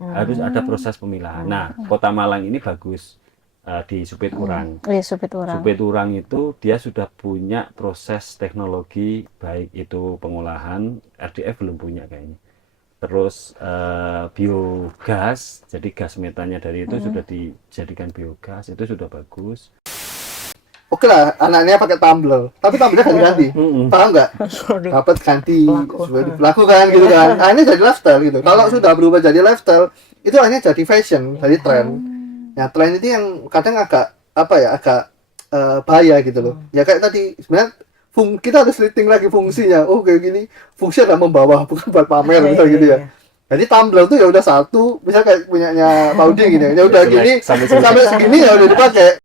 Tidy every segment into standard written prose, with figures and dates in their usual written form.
Harus ada proses pemilahan. Nah, Kota Malang ini bagus di Supit Urang. Iya, Supit Urang. Supit Urang itu dia sudah punya proses teknologi, baik itu pengolahan, RDF belum punya kayaknya. Terus biogas, jadi gas metannya dari itu sudah dijadikan biogas, itu sudah bagus. Oke lah, anaknya pakai tumbler, tapi tumblernya ganti-ganti, paham nggak? Dapat ganti, supaya dilakukan gitu kan. Akhirnya jadi lifestyle gitu. Kalau sudah berubah jadi lifestyle, itu akhirnya jadi fashion, jadi tren. Nah, tren itu yang kadang agak apa ya, agak bahaya gitu loh. Ya kayak tadi, sebenarnya kita harus listing lagi fungsinya. Oh kayak gini, fungsi adalah membawa, bukan buat pamer misalnya gitu ya. Jadi tumbler tuh ya udah satu, bisa kayak punyanya Pak Udin gini. Ya udah gini, sampai segini ya udah dipakai.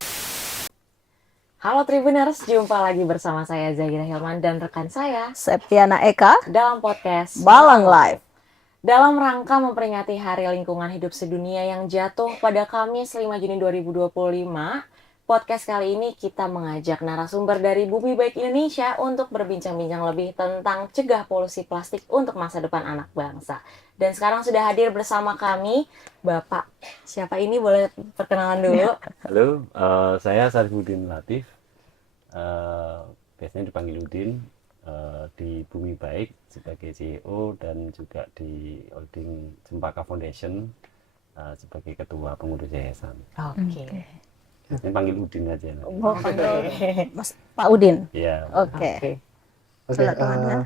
Halo Tribuners, jumpa lagi bersama saya Zahira Hilman dan rekan saya Septiana Eka dalam podcast Malang Live. Dalam rangka memperingati Hari Lingkungan Hidup Sedunia yang jatuh pada Kamis 5 Juni 2025, podcast kali ini kita mengajak narasumber dari Bumi Baik Indonesia untuk berbincang-bincang lebih tentang cegah polusi plastik untuk masa depan anak bangsa. Dan sekarang sudah hadir bersama kami Bapak, siapa ini boleh perkenalan dulu? Halo, saya Sarifudin Latif, biasanya dipanggil Udin, di Bumi Baik sebagai CEO dan juga di holding Cempaka Foundation sebagai ketua pengurus yayasan. Oke. Biasanya panggil Udin aja. Oh, panggil Mas Pak Udin. Iya. Oke. Oke, Silakan, ya.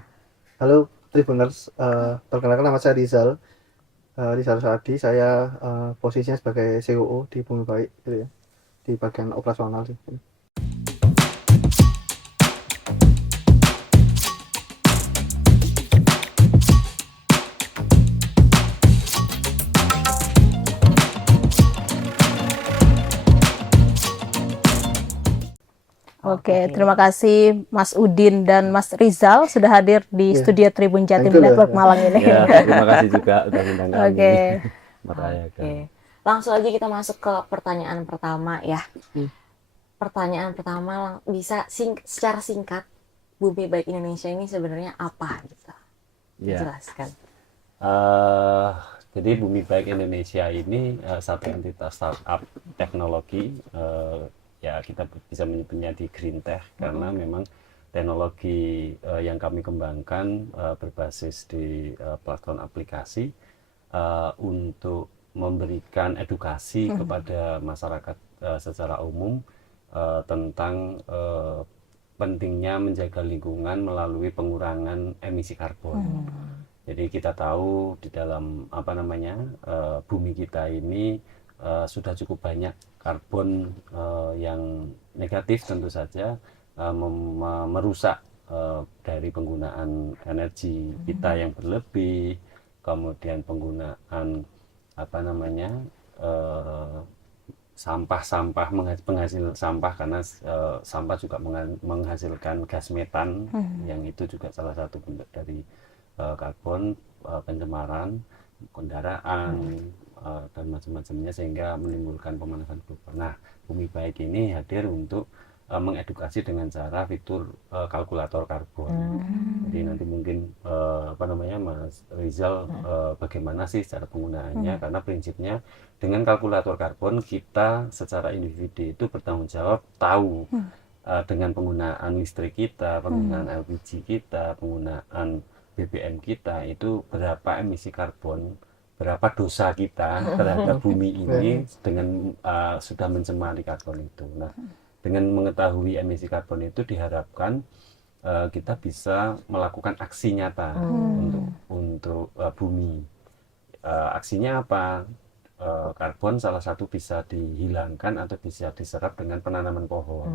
halo Tribuners, perkenalkan nama saya Rizal Saadi. Saya posisinya sebagai COO di Bumi Baik gitu ya, di bagian operasional sih. Oke, terima kasih Mas Udin dan Mas Rizal sudah hadir di studio Tribun Jatim Thank you, Network ya. Malang ini. Ya, terima kasih juga udah undang kami. Oke. Merayakan. Oke. Langsung aja kita masuk ke pertanyaan pertama ya. Pertanyaan pertama bisa secara singkat, Bumi Baik Indonesia ini sebenarnya apa gitu? Ya. Jelaskan. Jadi Bumi Baik Indonesia ini satu entitas startup teknologi, ya kita bisa menyebutnya di green tech karena memang teknologi yang kami kembangkan berbasis di platform aplikasi untuk memberikan edukasi kepada masyarakat secara umum tentang pentingnya menjaga lingkungan melalui pengurangan emisi karbon. Jadi kita tahu di dalam bumi kita ini sudah cukup banyak karbon yang negatif tentu saja, merusak dari penggunaan energi kita yang berlebih, kemudian penggunaan sampah-sampah, penghasil sampah karena sampah juga menghasilkan gas metan yang itu juga salah satu bentuk dari karbon, pencemaran kendaraan dan macam-macamnya sehingga menimbulkan pemanasan global. Nah, Bumi Baik ini hadir untuk mengedukasi dengan cara fitur kalkulator karbon. Jadi nanti mungkin Mas Rizal bagaimana sih cara penggunaannya, karena prinsipnya dengan kalkulator karbon kita secara individu itu bertanggung jawab tahu dengan penggunaan listrik kita, penggunaan LPG kita, penggunaan BBM kita itu berapa emisi karbon, berapa dosa kita terhadap bumi ini dengan sudah mencemari karbon itu. Nah, dengan mengetahui emisi karbon itu diharapkan kita bisa melakukan aksi nyata untuk bumi. Aksinya apa? Karbon salah satu bisa dihilangkan atau bisa diserap dengan penanaman pohon.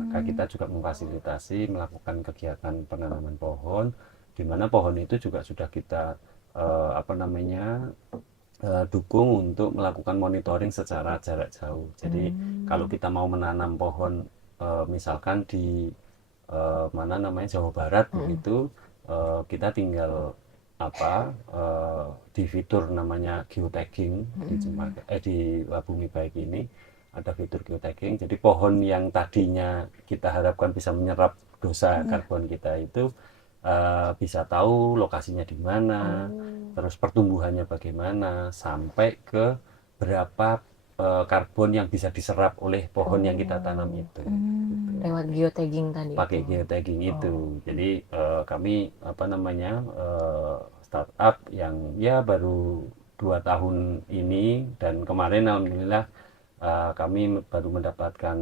Maka kita juga memfasilitasi melakukan kegiatan penanaman pohon, di mana pohon itu juga sudah kita dukung untuk melakukan monitoring secara jarak jauh. Jadi kalau kita mau menanam pohon misalkan di Jawa Barat begitu, kita tinggal di fitur namanya geotagging di Bumi Baik ini ada fitur geotagging. Jadi pohon yang tadinya kita harapkan bisa menyerap dosa karbon kita itu bisa tahu lokasinya di mana, terus pertumbuhannya bagaimana, sampai ke berapa karbon yang bisa diserap oleh pohon yang kita tanam itu. Gitu. Lewat geotagging tadi. Pakai geotagging itu. Jadi kami apa namanya startup yang ya baru 2 tahun ini, dan kemarin alhamdulillah kami baru mendapatkan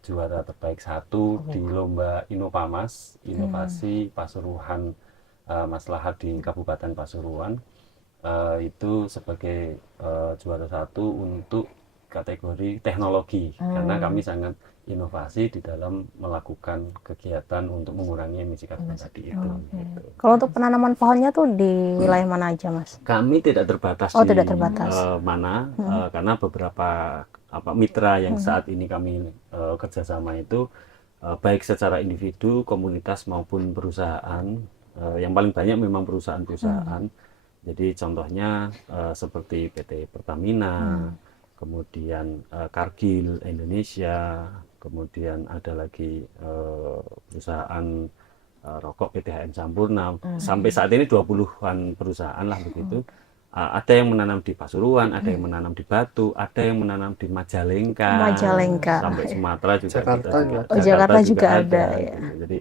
juara terbaik 1 di lomba Innofamas, inovasi Pasuruan Maslahat di Kabupaten Pasuruan. Itu sebagai juara 1 untuk kategori teknologi, karena kami sangat inovasi di dalam melakukan kegiatan untuk mengurangi emisi karbon tadi itu. Gitu. Kalau untuk penanaman pohonnya tuh di wilayah mana aja, Mas? Kami tidak terbatas di tidak terbatas. mana, karena beberapa mitra yang saat ini kami kerjasama itu baik secara individu, komunitas maupun perusahaan. Yang paling banyak memang perusahaan-perusahaan. Jadi contohnya seperti PT Pertamina, kemudian Cargill Indonesia, kemudian ada lagi perusahaan rokok PT HM Sampurna. Sampai saat ini 20-an perusahaan lah begitu. Ada yang menanam di Pasuruan, ada yang menanam di Batu, ada yang menanam di Majalengka, sampai Sumatera juga. Jakarta juga ada ya. Gitu. Jadi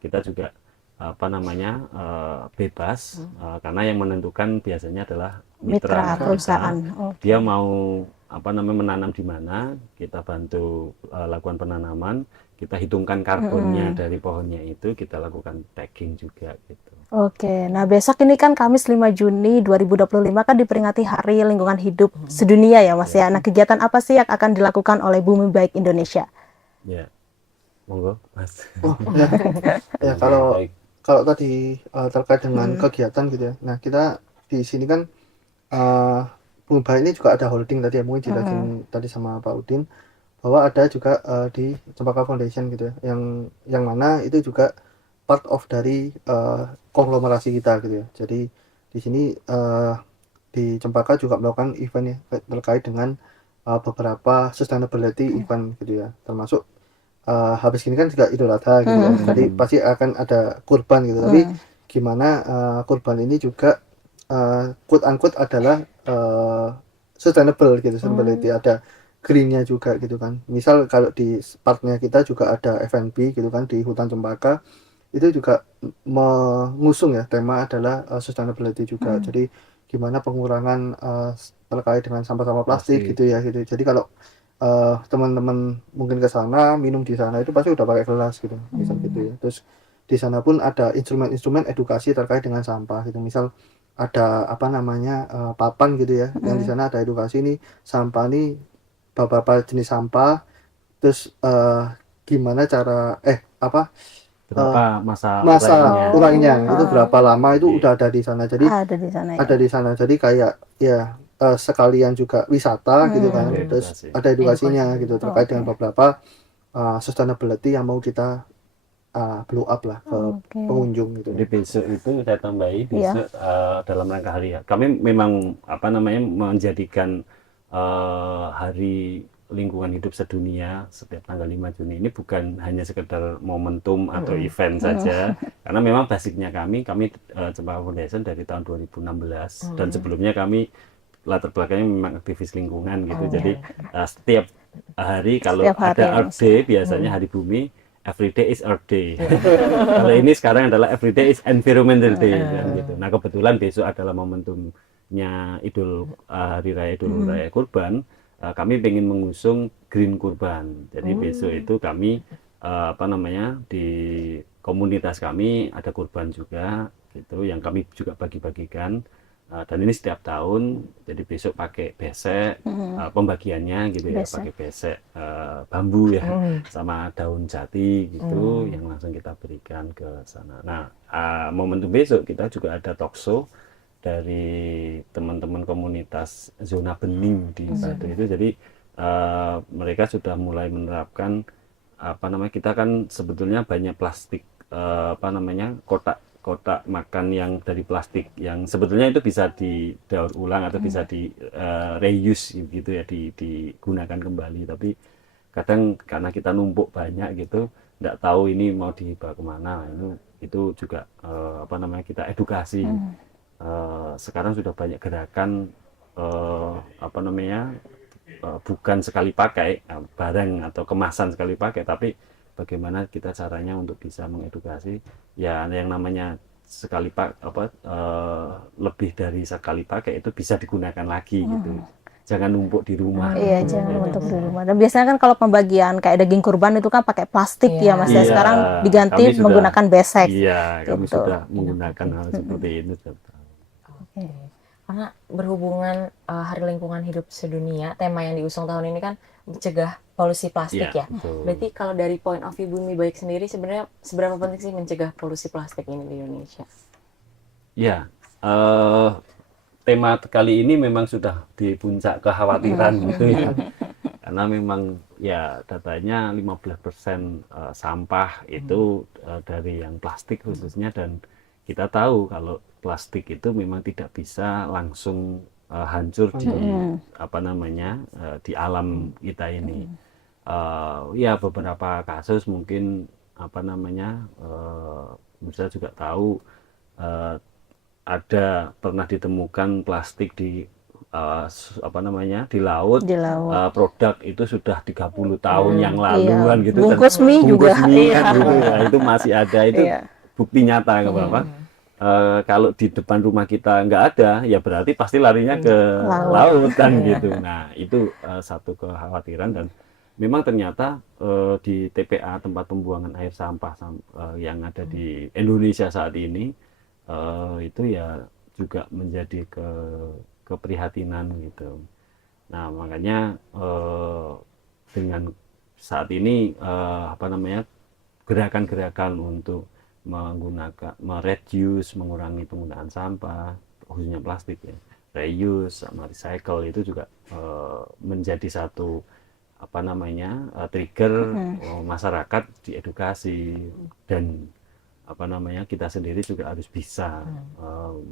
kita juga bebas, karena yang menentukan biasanya adalah mitra perusahaan. Dia mau menanam di mana, kita bantu lakukan penanaman, kita hitungkan karbonnya dari pohonnya itu, kita lakukan tagging juga gitu. Oke, nah besok ini kan Kamis 5 Juni 2025 kan diperingati Hari Lingkungan Hidup Sedunia ya Mas ya. Nah kegiatan apa sih yang akan dilakukan oleh Bumi Baik Indonesia? Ya, monggo Mas. Ya kalau tadi terkait dengan kegiatan gitu ya. Nah kita di sini kan Bumi Baik ini juga ada holding tadi ya, mungkin jelasin tadi sama Pak Udin, bahwa ada juga di Cempaka Foundation gitu ya, yang mana itu juga part of dari konglomerasi kita gitu ya. Jadi di sini di Cempaka juga melakukan event ya terkait dengan beberapa sustainability event gitu ya, termasuk habis ini kan juga Idul Adha gitu ya. Jadi pasti akan ada kurban gitu. Tapi gimana kurban ini juga quote unquote adalah sustainable gitu, sustainability, ada greennya juga gitu kan. Misal kalau di partnya kita juga ada FNB gitu kan di Hutan Cempaka, itu juga mengusung ya tema adalah sustainability juga. Jadi gimana pengurangan terkait dengan sampah-sampah plastik gitu ya gitu. Jadi kalau teman-teman mungkin ke sana minum di sana itu pasti udah pakai gelas gitu, misal gitu ya. Terus di sana pun ada instrumen-instrumen edukasi terkait dengan sampah gitu. Misal ada papan gitu ya, yang di sana ada edukasi nih sampah nih, beberapa jenis sampah, terus gimana cara berapa masa urainya itu berapa lama, itu udah ada di sana. Jadi ada di sana. Jadi kayak ya sekalian juga wisata gitu kan. Terus ada edukasinya gitu terkait dengan beberapa sustainability yang mau kita blow up lah ke pengunjung gitu. Jadi besok itu saya tambahi besok dalam rangka hari ya. Kami memang menjadikan Hari Lingkungan Hidup Sedunia setiap tanggal 5 Juni ini bukan hanya sekedar momentum atau event saja, karena memang basicnya kami Cempaka Foundation dari tahun 2016, dan sebelumnya kami latar belakangnya memang aktivis lingkungan gitu. Jadi setiap hari kalau ada Earth Day, biasanya Hari Bumi, every day is Earth Day. Kalau ini sekarang adalah every day is Environmental Day gitu. Nah kebetulan besok adalah momentumnya Hari Raya Idul Raya Kurban. Kami ingin mengusung Green Kurban. Jadi besok itu kami di komunitas kami ada kurban juga gitu, yang kami juga bagi-bagikan. Dan ini setiap tahun, jadi besok pakai besek, pembagiannya gitu ya, pakai besek bambu ya, sama daun jati gitu, yang langsung kita berikan ke sana. Nah momentum besok kita juga ada talk show dari teman-teman komunitas zona bening di Batu itu. Jadi mereka sudah mulai menerapkan kita kan sebetulnya banyak plastik kotak makan yang dari plastik yang sebetulnya itu bisa didaur ulang atau bisa di reuse gitu ya, digunakan kembali. Tapi kadang karena kita numpuk banyak gitu, nggak tahu ini mau dibawa kemana. Itu juga apa namanya, kita edukasi. Sekarang sudah banyak gerakan apa namanya, bukan sekali pakai barang atau kemasan sekali pakai, tapi bagaimana kita caranya untuk bisa mengedukasi ya yang namanya sekali lebih dari sekali pakai itu bisa digunakan lagi gitu. Jangan numpuk di rumah. Iya, jangan untuk di rumah. Dan biasanya kan kalau pembagian kayak daging kurban itu kan pakai plastik ya Mas ya. Iya, Sekarang diganti kami sudah- menggunakan besek. Iya, kami Gitu. sudah menggunakan hal seperti ini. Oke. Karena berhubungan Hari Lingkungan Hidup Sedunia, tema yang diusung tahun ini kan mencegah polusi plastik ya. Iya, betul. Berarti kalau dari point of view Bumi Baik sendiri sebenarnya seberapa penting sih mencegah polusi plastik ini di Indonesia? Ya, tema kali ini memang sudah di puncak kekhawatiran gitu ya. Karena memang ya datanya 15% sampah itu dari yang plastik khususnya, dan kita tahu kalau plastik itu memang tidak bisa langsung hancur di apa namanya di alam kita ini. Ya beberapa kasus mungkin apa namanya saya juga tahu ada pernah ditemukan plastik di apa namanya di laut, Di laut. produk itu sudah 30 tahun yang lalu Iya. kan gitu. Bungkus mie juga. Bungkus mie kan Iya. gitu ya, itu masih ada, itu Iya. bukti nyata nggak apa-apa. Kalau di depan rumah kita nggak ada, ya berarti pasti larinya ke laut kan gitu. Nah itu satu kekhawatiran, dan memang ternyata di TPA, tempat pembuangan air sampah yang ada di Indonesia saat ini itu ya juga menjadi keprihatinan gitu. Nah makanya dengan saat ini apa namanya gerakan-gerakan untuk menggunakan mereduce, mengurangi penggunaan sampah khususnya plastik ya, reuse sama recycle itu juga menjadi satu apa namanya trigger masyarakat diedukasi, dan apa namanya kita sendiri juga harus bisa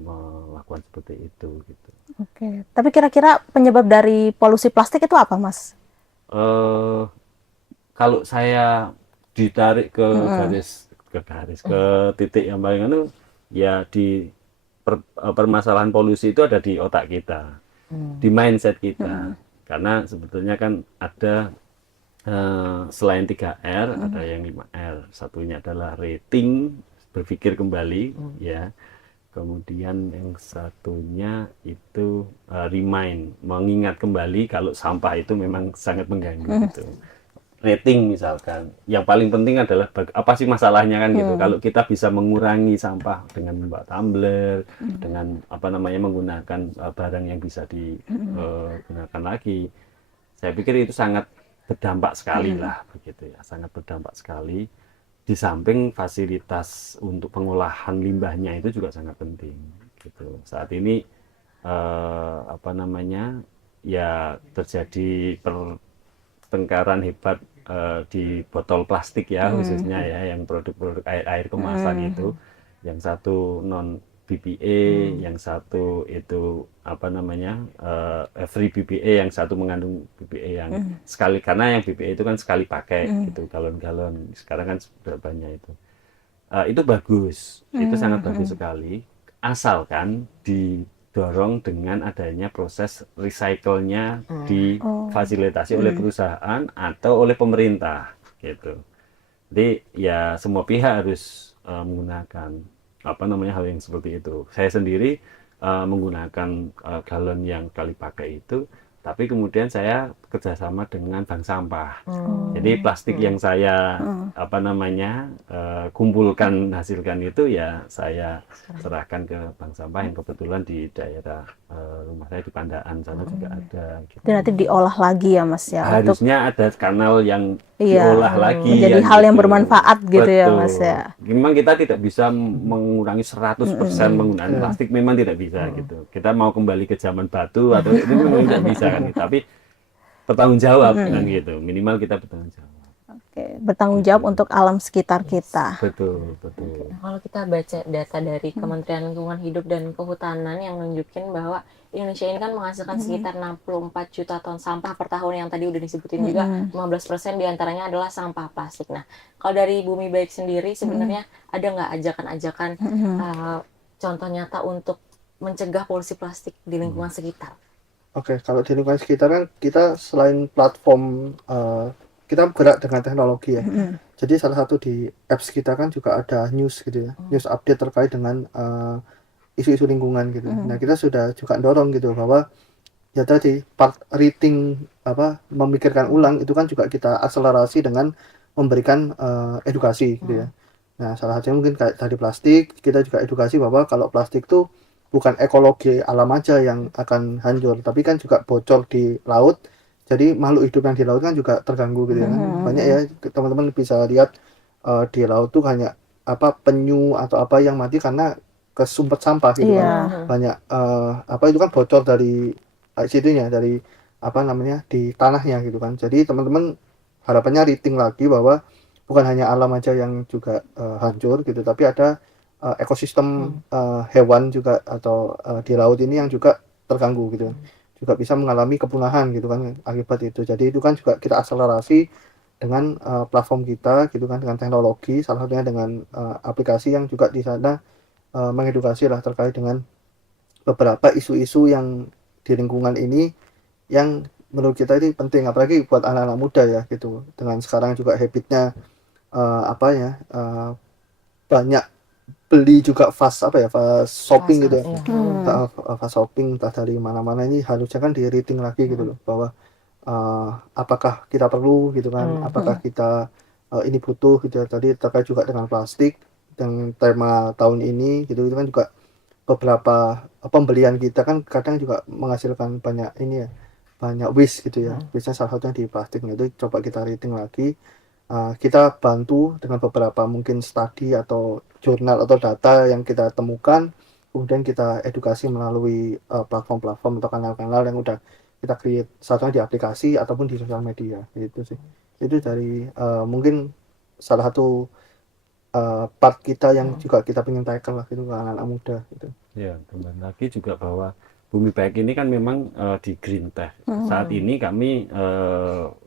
melakukan seperti itu gitu. Oke. Tapi kira-kira penyebab dari polusi plastik itu apa, Mas? Kalau saya ditarik ke ke titik yang paling anu ya di permasalahan polusi itu ada di otak kita, di mindset kita. Karena sebetulnya kan ada selain 3R ada yang 5R. Satunya adalah rating, berpikir kembali ya. Kemudian yang satunya itu remind, mengingat kembali kalau sampah itu memang sangat mengganggu gitu. Rating misalkan, yang paling penting adalah apa sih masalahnya kan gitu. Kalau kita bisa mengurangi sampah dengan membawa tumbler, dengan apa namanya menggunakan barang yang bisa digunakan lagi, saya pikir itu sangat berdampak sekali lah begitu ya, sangat berdampak sekali. Di samping fasilitas untuk pengolahan limbahnya itu juga sangat penting gitu. Saat ini apa namanya ya terjadi pertengkaran hebat di botol plastik ya khususnya ya, yang produk-produk air kemasan itu, yang satu non BPA, yang satu itu apa namanya free BPA, yang satu mengandung BPA yang sekali, karena yang BPA itu kan sekali pakai gitu, galon-galon sekarang kan sudah banyak itu bagus, itu sangat bagus sekali, asalkan didorong dengan adanya proses recycle-nya difasilitasi oleh perusahaan atau oleh pemerintah gitu. Jadi ya semua pihak harus menggunakan apa namanya hal yang seperti itu. Saya sendiri menggunakan galon yang kali pakai itu, tapi kemudian saya kerjasama dengan bank sampah. Jadi plastik yang saya apa namanya kumpulkan, hasilkan itu ya saya serahkan ke bank sampah yang kebetulan di daerah rumah saya di Pandaan sana juga ada. Gitu. Dan nanti diolah lagi ya, Mas ya. Harusnya ada kanal yang Iya, diolah lagi. menjadi hal yang bermanfaat gitu ya, Mas ya. Memang kita tidak bisa mengurangi 100% penggunaan plastik, memang tidak bisa gitu. Kita mau kembali ke zaman batu atau itu memang tidak bisa kan. Tapi bertanggung jawab kan gitu. Minimal kita bertanggung jawab. Oke, bertanggung jawab untuk alam sekitar kita. Betul. Nah, kalau kita baca data dari Kementerian Lingkungan Hidup dan Kehutanan yang nunjukin bahwa Indonesia ini kan menghasilkan sekitar 64 juta ton sampah per tahun yang tadi udah disebutin juga 15% diantaranya adalah sampah plastik. Nah, kalau dari Bumi Baik sendiri sebenarnya ada nggak ajakan-ajakan contoh nyata untuk mencegah polusi plastik di lingkungan sekitar? Oke, kalau di lingkungan sekitar kan kita selain platform kita bergerak dengan teknologi ya. Jadi salah satu di apps kita kan juga ada news gitu ya, news update terkait dengan isu-isu lingkungan gitu. Nah kita sudah juga dorong gitu bahwa ya tadi part rating memikirkan ulang itu kan juga kita akselerasi dengan memberikan edukasi gitu ya. Nah salah satunya mungkin kayak tadi plastik, kita juga edukasi bahwa kalau plastik tuh bukan ekologi alam aja yang akan hancur, tapi kan juga bocor di laut. Jadi makhluk hidup yang di laut kan juga terganggu gitu ya. Banyak ya teman-teman bisa lihat di laut tuh hanya penyu atau apa yang mati karena kesumpet sampah gitu kan. Banyak itu kan bocor dari situnya, dari di tanahnya gitu kan. Jadi teman-teman harapannya rating lagi bahwa bukan hanya alam aja yang juga hancur gitu, tapi ada ekosistem hewan juga atau di laut ini yang juga terganggu gitu, juga bisa mengalami kepunahan gitu kan akibat itu. Jadi itu kan juga kita akselerasi dengan platform kita gitu kan, dengan teknologi, salah satunya dengan aplikasi yang juga di sana mengedukasi lah terkait dengan beberapa isu-isu yang di lingkungan ini yang menurut kita ini penting, apalagi buat anak-anak muda ya gitu. Dengan sekarang juga habitnya banyak beli juga fast shopping gitu ya. Fast shopping entah dari mana-mana, ini harusnya kan di rating lagi gitu loh, bahwa apakah kita perlu gitu kan, apakah kita ini butuh gitu ya. Tadi terkait juga dengan plastik dan tema tahun ini gitu, itu kan juga beberapa pembelian kita kan kadang juga menghasilkan banyak ini ya, banyak waste gitu ya. Biasanya salah satunya di plastik. Nah itu coba kita rating lagi. Kita bantu dengan beberapa mungkin studi atau jurnal atau data yang kita temukan, kemudian kita edukasi melalui platform-platform atau kanal-kanal yang udah kita create, satunya di aplikasi ataupun di sosial media gitu sih. Itu dari mungkin salah satu part kita yang juga kita pengen tackle lah gitu ke anak-anak muda gitu. Ya, kembali lagi juga bahwa Bumi Baik ini kan memang di Green Tech. Saat ini kami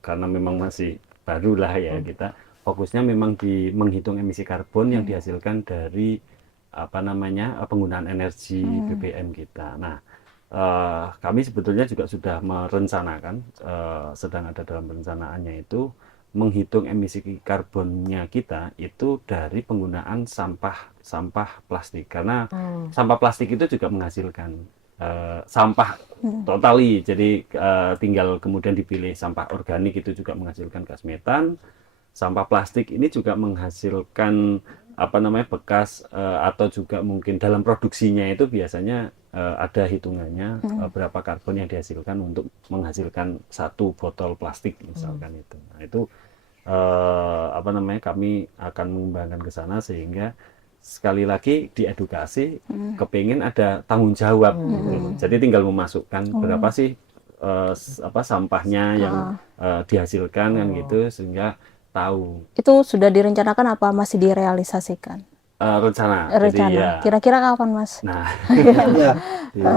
karena memang masih baru lah ya, kita fokusnya memang di menghitung emisi karbon yang dihasilkan dari penggunaan energi BBM kita. Nah, kami sebetulnya juga sudah merencanakan, sedang ada dalam perencanaannya itu menghitung emisi karbonnya kita itu dari penggunaan sampah plastik, karena sampah plastik itu juga menghasilkan sampah totali. Jadi tinggal kemudian dipilih sampah organik, itu juga menghasilkan gas metan. Sampah plastik ini juga menghasilkan bekas atau juga mungkin dalam produksinya itu biasanya ada hitungannya berapa karbon yang dihasilkan untuk menghasilkan satu botol plastik misalkan itu. Nah itu kami akan mengembangkan ke sana sehingga sekali lagi diedukasi, kepingin ada tanggung jawab gitu. Jadi tinggal memasukkan berapa sih sampahnya yang dihasilkan kan gitu, sehingga tahu. Itu sudah direncanakan apa masih direalisasikan? Rencana. Rencana. Jadi, ya. Kira-kira kapan, Mas? Nah,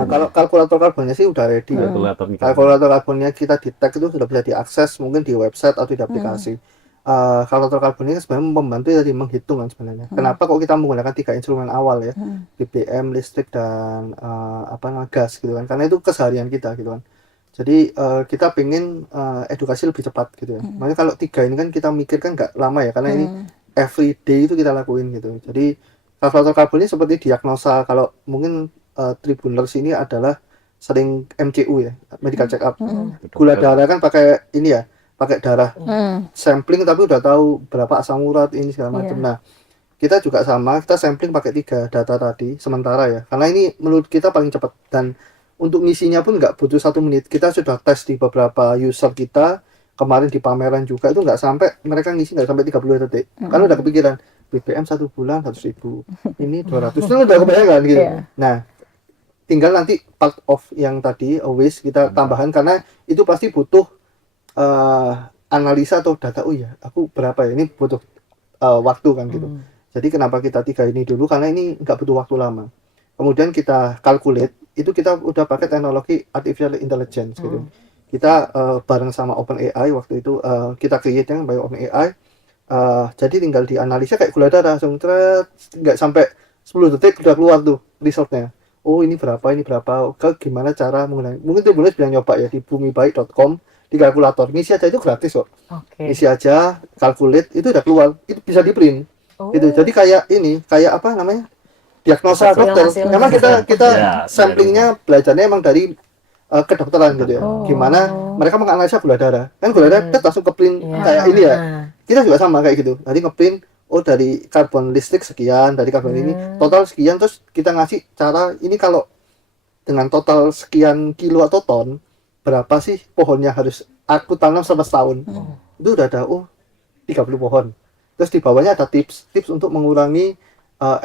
kalau kalkulator karbonnya sih udah ready ya. Kalkulator karbonnya kita di tag itu sudah bisa diakses mungkin di website atau di aplikasi. Kalkulator karbon ini sebenarnya membantu tadi menghitung kan sebenarnya. Kenapa kok kita menggunakan 3 instrumen awal ya, BBM, listrik dan gas gitu kan? Karena itu keseharian kita gitu kan. Jadi kita pengen edukasi lebih cepat gitu ya. Makanya kalau 3 ini kan kita mikir kan nggak lama ya, karena ini everyday itu kita lakuin gitu. Jadi kalkulator karbon ini seperti diagnosa, kalau mungkin Tribuners ini adalah sering MCU ya, medical check up. Gula darah kan pakai ini ya, pakai darah sampling, tapi udah tahu berapa asam urat ini segala macam. Nah kita juga sama, kita sampling pakai 3 data tadi sementara ya, karena ini menurut kita paling cepat, dan untuk ngisinya pun nggak butuh 1 menit. Kita sudah tes di beberapa user kita kemarin di pameran juga, itu nggak sampai, mereka ngisi nggak sampai 30 detik karena udah kepikiran BBM 1 bulan 100.000, ini 200, itu udah kebayang gitu. Nah tinggal nanti part of yang tadi waste kita tambahkan, karena itu pasti butuh analisa atau data, oh ya aku berapa ya, ini butuh waktu kan gitu. Jadi kenapa kita 3 ini dulu, karena ini nggak butuh waktu lama. Kemudian kita calculate, itu kita udah pakai teknologi artificial intelligence gitu. Kita bareng sama OpenAI waktu itu, kita create yang by OpenAI. Jadi tinggal dianalisa kayak gula darah, langsung nggak sampai 10 detik udah keluar tuh resultnya. Oh ini berapa, gimana cara menggunakan. Mungkin tuh boleh bilang nyoba ya di bumibaik.com, di kalkulator, ngisi aja, itu gratis kok. Ngisi aja, calculate, itu udah keluar, itu bisa di print. Gitu. Jadi kayak apa namanya, diagnosa dokter. Memang kita samplingnya belajarnya emang dari kedokteran gitu ya. Gimana mereka menganalisa gula darah. Kan gula darah kita langsung ke print kayak ini ya. Kita juga sama kayak gitu. Nanti ngeprint, oh dari karbon listrik sekian, dari karbon ini total sekian, terus kita ngasih cara ini kalau dengan total sekian kilo atau ton, berapa sih pohonnya harus aku tanam selama setahun. Itu udah ada 30 pohon. Terus di bawahnya ada tips untuk mengurangi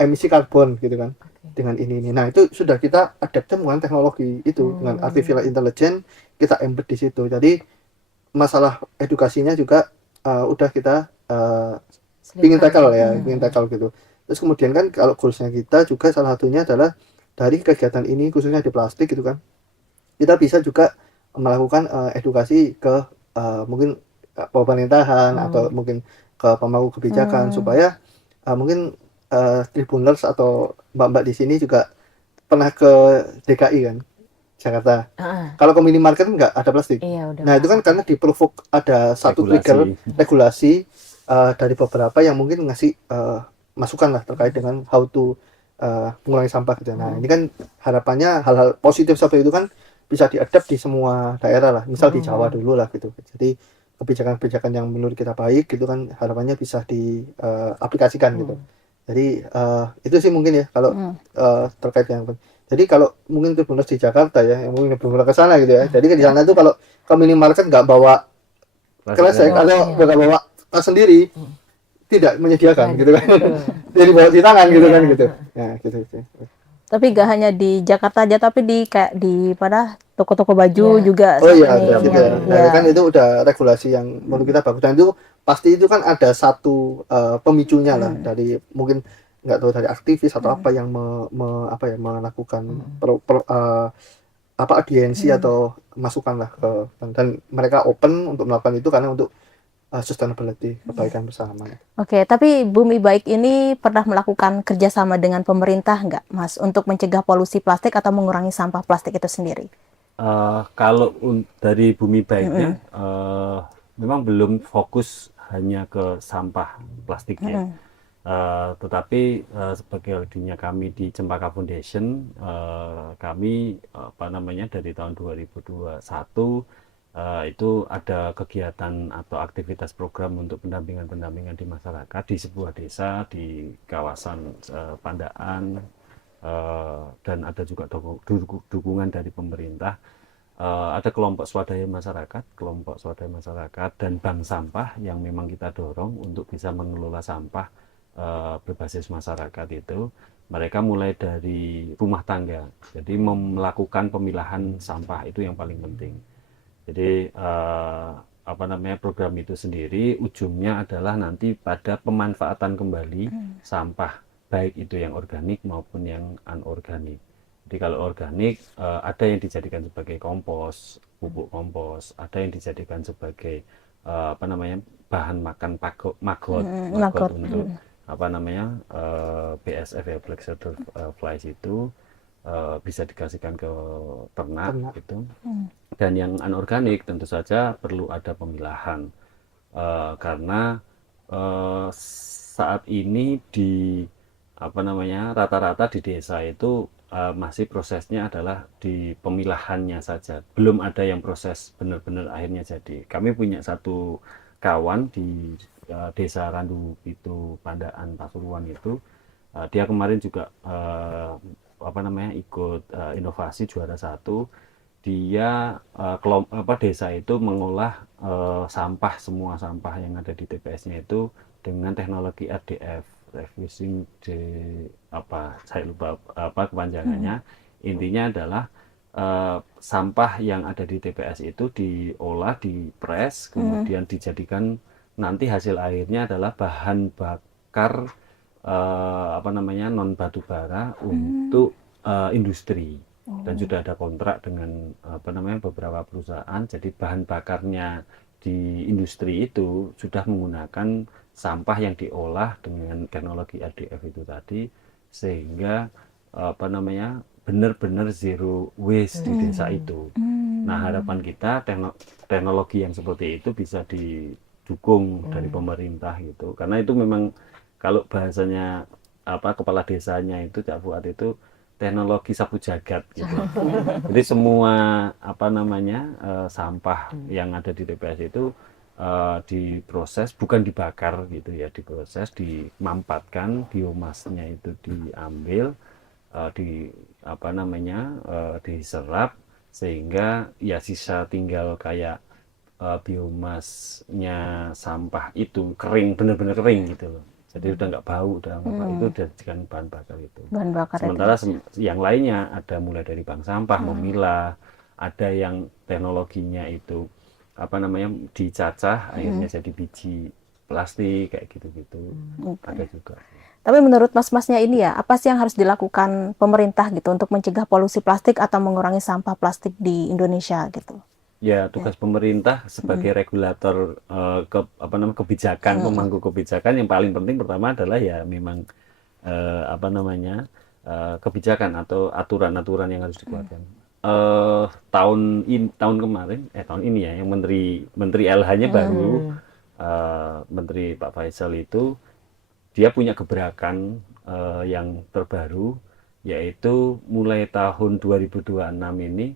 emisi karbon gitu kan. Dengan ini. Nah, itu sudah kita adaptasi menggunakan teknologi itu dengan artificial intelligence, kita embed di situ. Jadi masalah edukasinya juga udah kita ingin tackle gitu. Terus kemudian kan kalau goalsnya kita juga salah satunya adalah dari kegiatan ini khususnya di plastik gitu kan, kita bisa juga melakukan edukasi ke mungkin pemerintahan atau mungkin ke pemangku kebijakan supaya mungkin Tribuners atau mbak-mbak di sini juga pernah ke DKI kan, Jakarta. Kalau ke minimarket nggak ada plastik. Nah itu kan karena diprovok ada satu trigger regulasi dari beberapa yang mungkin ngasih masukan lah terkait dengan how to mengurangi sampah gitu. Nah ini kan harapannya hal-hal positif seperti itu kan bisa diadapt di semua daerah lah. Misal di Jawa dulu lah gitu. Jadi kebijakan-kebijakan yang menurut kita baik gitu kan harapannya bisa diaplikasikan gitu. Jadi itu sih mungkin ya kalau terkait yang. Jadi kalau mungkin Tribuners di Jakarta ya, yang mungkin belum pernah ke sana gitu ya. Jadi di sana tuh kalau ke minimarket nggak bawa kresek atau nggak bawa tas sendiri, tidak menyediakan gitu kan. Jadi bawa di tangan gitu kan gitu. Nah gitu. Tapi gak hanya di Jakarta aja, tapi kayak di pada toko-toko baju juga. Oh iya, gitu ya. Nah, kan itu udah regulasi yang menurut kita bagus. Dan itu pasti itu kan ada satu pemicunya lah dari mungkin nggak tahu dari aktivis atau apa yang melakukan audiensi atau masukan lah ke, dan mereka open untuk melakukan itu karena untuk sustainability, kebaikan bersama. Oke, tapi Bumi Baik ini pernah melakukan kerjasama dengan pemerintah nggak, Mas, untuk mencegah polusi plastik atau mengurangi sampah plastik itu sendiri? Kalau dari Bumi Baiknya, memang belum fokus hanya ke sampah plastik ya. Tetapi sebagai dunia kami di Cempaka Foundation, kami dari tahun 2021 itu ada kegiatan atau aktivitas program untuk pendampingan di masyarakat di sebuah desa di kawasan Pandaan, dan ada juga dukungan dari pemerintah. Ada kelompok swadaya masyarakat dan bank sampah yang memang kita dorong untuk bisa mengelola sampah berbasis masyarakat itu. Mereka mulai dari rumah tangga, jadi melakukan pemilahan sampah itu yang paling penting. Jadi program itu sendiri ujungnya adalah nanti pada pemanfaatan kembali sampah, baik itu yang organik maupun yang anorganik. Jadi kalau organik ada yang dijadikan sebagai kompos, pupuk kompos, ada yang dijadikan sebagai bahan makan maggot untuk BSF ya, Black Soldier Flies itu bisa dikasihkan ke ternak gitu. Dan yang anorganik tentu saja perlu ada pemilahan karena saat ini di rata-rata di desa itu masih prosesnya adalah di pemilahannya saja, belum ada yang proses benar-benar akhirnya jadi. Kami punya satu kawan di desa Randu itu, Pandaan Pasuruan itu, dia kemarin juga ikut inovasi juara 1. Dia desa itu mengolah semua sampah yang ada di TPS-nya itu dengan teknologi RDF, refusing saya lupa kepanjangannya. Intinya adalah sampah yang ada di TPS itu diolah, dipres, kemudian dijadikan nanti hasil akhirnya adalah bahan bakar non batu bara untuk industri. Dan sudah ada kontrak dengan beberapa perusahaan. Jadi bahan bakarnya di industri itu sudah menggunakan sampah yang diolah dengan teknologi RDF itu tadi, sehingga benar-benar zero waste di desa itu. Nah, harapan kita teknologi yang seperti itu bisa didukung dari pemerintah gitu. Karena itu memang kalau bahasanya kepala desanya itu Cak Fuad itu teknologi sapu jagat gitu. Jadi semua sampah yang ada di TPS itu diproses, bukan dibakar gitu ya, diproses, dimampatkan, biomasnya itu diambil, diserap, sehingga ya sisa tinggal kayak biomasnya sampah itu kering, benar-benar kering gitu loh. Jadi udah nggak bau, udah nggak bau, itu dijadikan bahan bakar itu. Bahan bakar Sementara itu. yang lainnya ada mulai dari bank sampah, memilah, ada yang teknologinya itu dicacah, akhirnya jadi biji plastik kayak gitu-gitu. Ada juga. Tapi menurut mas-masnya ini ya, apa sih yang harus dilakukan pemerintah gitu untuk mencegah polusi plastik atau mengurangi sampah plastik di Indonesia gitu? Ya, tugas pemerintah sebagai regulator kebijakan, pemangku kebijakan, yang paling penting pertama adalah ya memang kebijakan atau aturan-aturan yang harus dikeluarkan. Tahun ini ya, yang menteri LH-nya baru, Menteri Pak Faisal itu dia punya gebrakan yang terbaru, yaitu mulai tahun 2026 ini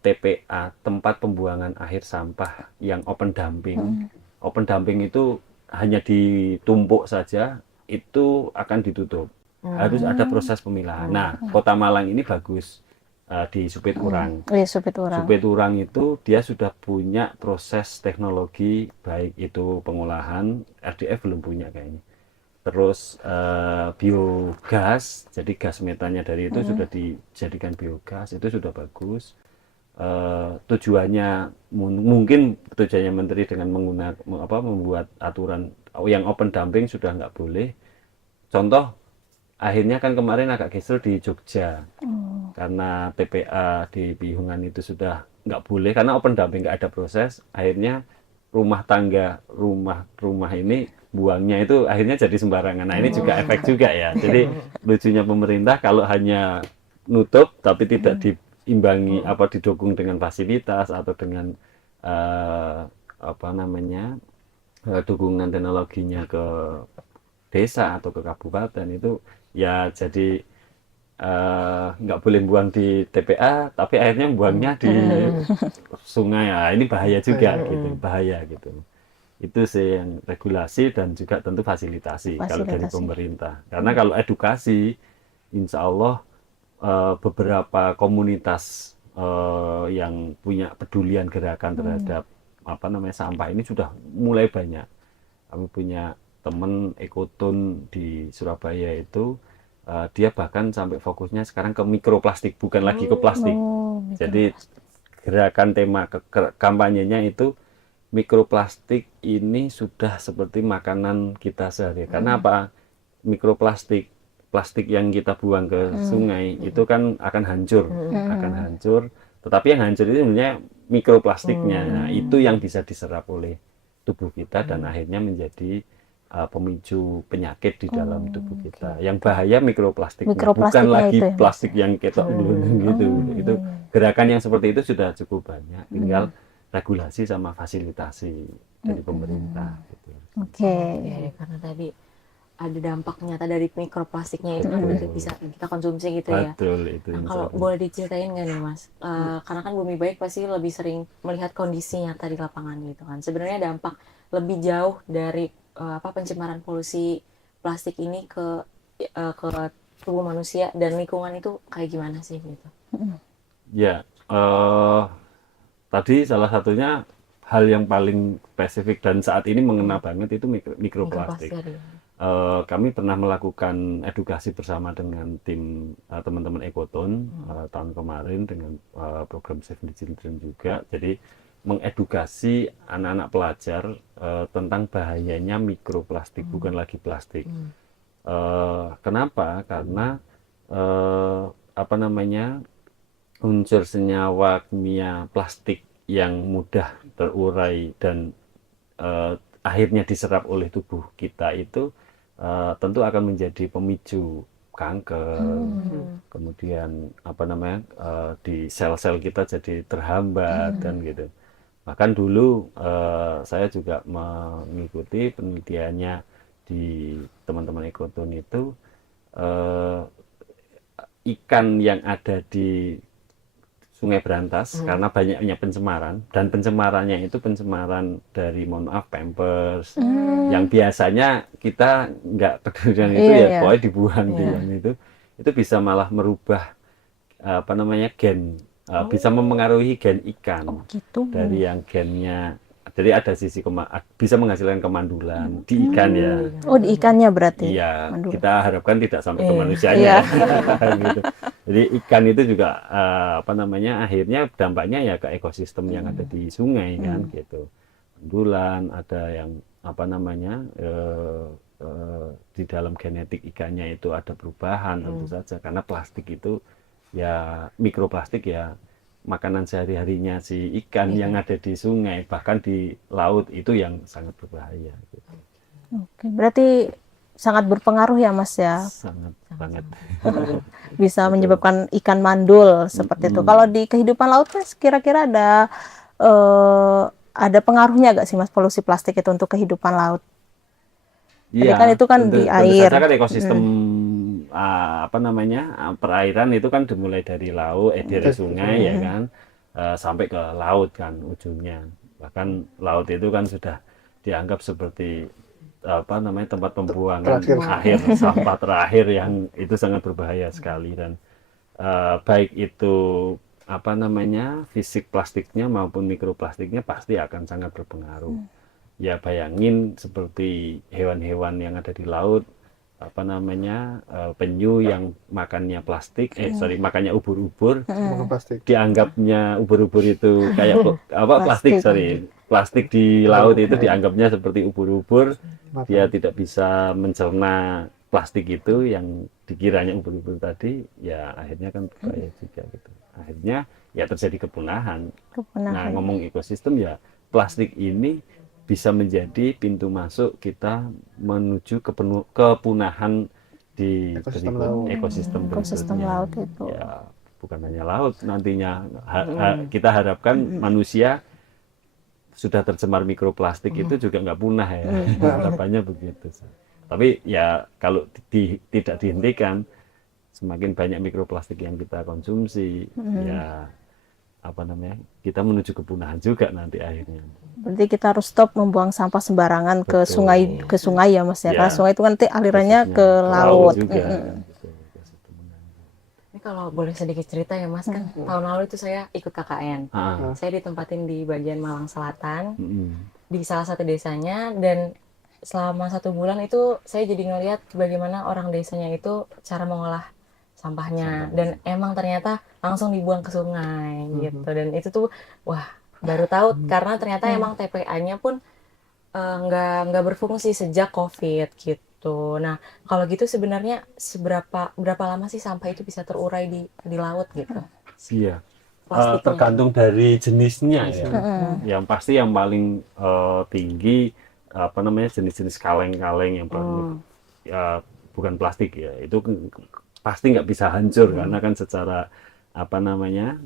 TPA, tempat pembuangan akhir sampah yang open dumping. Open dumping itu hanya ditumpuk saja, itu akan ditutup. Harus ada proses pemilahan. Nah, Kota Malang ini bagus di Supit Urang. Supit Urang. Supit Urang itu dia sudah punya proses teknologi, baik itu pengolahan, RDF belum punya kayaknya. Terus biogas, jadi gas metannya dari itu sudah dijadikan biogas, itu sudah bagus. Mungkin tujuannya menteri dengan membuat aturan yang open dumping sudah nggak boleh. Contoh, akhirnya kan kemarin agak kisru di Jogja, karena TPA di Piungan itu sudah nggak boleh karena open dumping, nggak ada proses. Akhirnya rumah ini buangnya itu akhirnya jadi sembarangan. Nah, ini juga efek juga ya. Jadi lucunya pemerintah kalau hanya nutup tapi tidak diimbangi didukung dengan fasilitas atau dengan dukungan teknologinya ke desa atau ke kabupaten, itu ya jadi nggak boleh buang di TPA tapi akhirnya buangnya di sungai. Nah, ini bahaya juga gitu, bahaya gitu. Itu sih yang regulasi dan juga tentu fasilitasi kalau dari pemerintah. Karena kalau edukasi, insya Allah beberapa komunitas yang punya pedulian gerakan terhadap sampah ini sudah mulai banyak. Kami punya teman Ekotun di Surabaya itu, dia bahkan sampai fokusnya sekarang ke mikroplastik, bukan lagi ke plastik. Jadi gerakan tema kampanyenya itu mikroplastik ini sudah seperti makanan kita sehari. Karena apa? Mikroplastik, plastik yang kita buang ke sungai itu kan akan hancur, Tetapi yang hancur itu sebenarnya mikroplastiknya. Nah, itu yang bisa diserap oleh tubuh kita dan akhirnya menjadi pemicu penyakit di dalam tubuh kita. Yang bahaya mikroplastiknya, bukan lagi itu plastik yang ketok gitu. Itu gerakan yang seperti itu sudah cukup banyak. Tinggal regulasi sama fasilitasi dari pemerintah gitu. Ya, karena tadi ada dampak nyata dari mikroplastiknya itu kan bisa kita konsumsi gitu ya. Betul, itu. Nah, kalau boleh diceritain nggak nih Mas? Karena kan Bumi Baik pasti lebih sering melihat kondisi nyata di lapangan gitu kan. Sebenarnya dampak lebih jauh dari pencemaran polusi plastik ini ke tubuh manusia dan lingkungan itu kayak gimana sih gitu? Ya, tadi salah satunya hal yang paling spesifik dan saat ini mengena banget itu mikroplastik. kami pernah melakukan edukasi bersama dengan tim teman-teman Ekoton tahun kemarin dengan program Save the Children juga. Jadi mengedukasi anak-anak pelajar tentang bahayanya mikroplastik, bukan lagi plastik. Kenapa? Karena apa namanya, unsur senyawa kimia plastik yang mudah terurai dan akhirnya diserap oleh tubuh kita itu tentu akan menjadi pemicu kanker, kemudian apa namanya, di sel-sel kita jadi terhambat dan gitu. Bahkan dulu saya juga mengikuti penelitiannya di teman-teman Ekoton itu, ikan yang ada di Sungai Berantas karena banyaknya pencemaran, dan pencemarannya itu pencemaran dari, mohon maaf, pampers yang biasanya kita nggak peduli dengan itu, ya pokoknya dibuang di yang itu bisa malah merubah apa namanya, gen, bisa memengaruhi gen ikan Gitu. dari yang gennya. Jadi ada sisi bisa menghasilkan kemandulan di ikan ya. Oh, di ikannya berarti. Iya, Mandulan. kita harapkan tidak sampai ke manusianya. Gitu. Jadi ikan itu juga apa namanya, akhirnya dampaknya ya ke ekosistem yang ada di sungai kan gitu. Mandulan, ada yang apa namanya, di dalam genetik ikannya itu ada perubahan tentu saja, karena plastik itu ya, mikroplastik ya makanan sehari-harinya si ikan yang ada di sungai, bahkan di laut itu yang sangat berbahaya gitu. Oke, berarti sangat berpengaruh ya Mas ya. Sangat banget. Bisa menyebabkan ikan mandul seperti itu. Kalau di kehidupan laut Mas, kira-kira ada pengaruhnya nggak sih Mas polusi plastik itu untuk kehidupan laut? Tadi kan itu kan di air. Saja kan ekosistem apa namanya, perairan itu kan dimulai dari laut, dari sungai ya kan, sampai ke laut kan ujungnya. Bahkan laut itu kan sudah dianggap seperti apa namanya, tempat pembuangan akhir sampah terakhir yang itu sangat berbahaya sekali. Dan baik itu apa namanya, fisik plastiknya maupun mikroplastiknya pasti akan sangat berpengaruh. Ya bayangin seperti hewan-hewan yang ada di laut, apa namanya, penyu yang makannya plastik, makannya ubur-ubur, dianggapnya ubur-ubur itu kayak apa, plastik di laut itu dianggapnya seperti ubur-ubur, dia tidak bisa mencerna plastik itu yang dikiranya ubur-ubur tadi, ya akhirnya kan berbahaya juga gitu. Akhirnya ya terjadi kepunahan. Nah, ngomong ekosistem ya, plastik ini bisa menjadi pintu masuk kita menuju kepunahan di ekosistem laut itu. Ya, bukan hanya laut, nantinya kita harapkan manusia sudah tercemar mikroplastik itu juga nggak punah ya. Harapannya begitu. Tapi ya kalau tidak dihentikan, semakin banyak mikroplastik yang kita konsumsi, ya apa namanya, kita menuju kepunahan juga nanti akhirnya. Berarti kita harus stop membuang sampah sembarangan ke sungai ya Mas ya. Karena sungai itu kan nanti alirannya ke laut. Ini kalau boleh sedikit cerita ya Mas, kan tahun lalu itu saya ikut KKN. Saya ditempatin di bagian Malang Selatan, di salah satu desanya, dan selama 1 bulan itu saya jadi ngelihat bagaimana orang desanya itu cara mengolah sampahnya, dan emang ternyata langsung dibuang ke sungai gitu. Dan itu tuh wah, baru tahu karena ternyata emang TPA-nya pun nggak berfungsi sejak COVID gitu. Nah, kalau gitu sebenarnya berapa lama sih sampah itu bisa terurai di laut gitu? Iya. Tergantung dari jenisnya ya. Yang pasti yang paling tinggi apa namanya, jenis-jenis kaleng-kaleng yang ya, bukan plastik ya, itu pasti nggak bisa hancur karena kan secara apa namanya,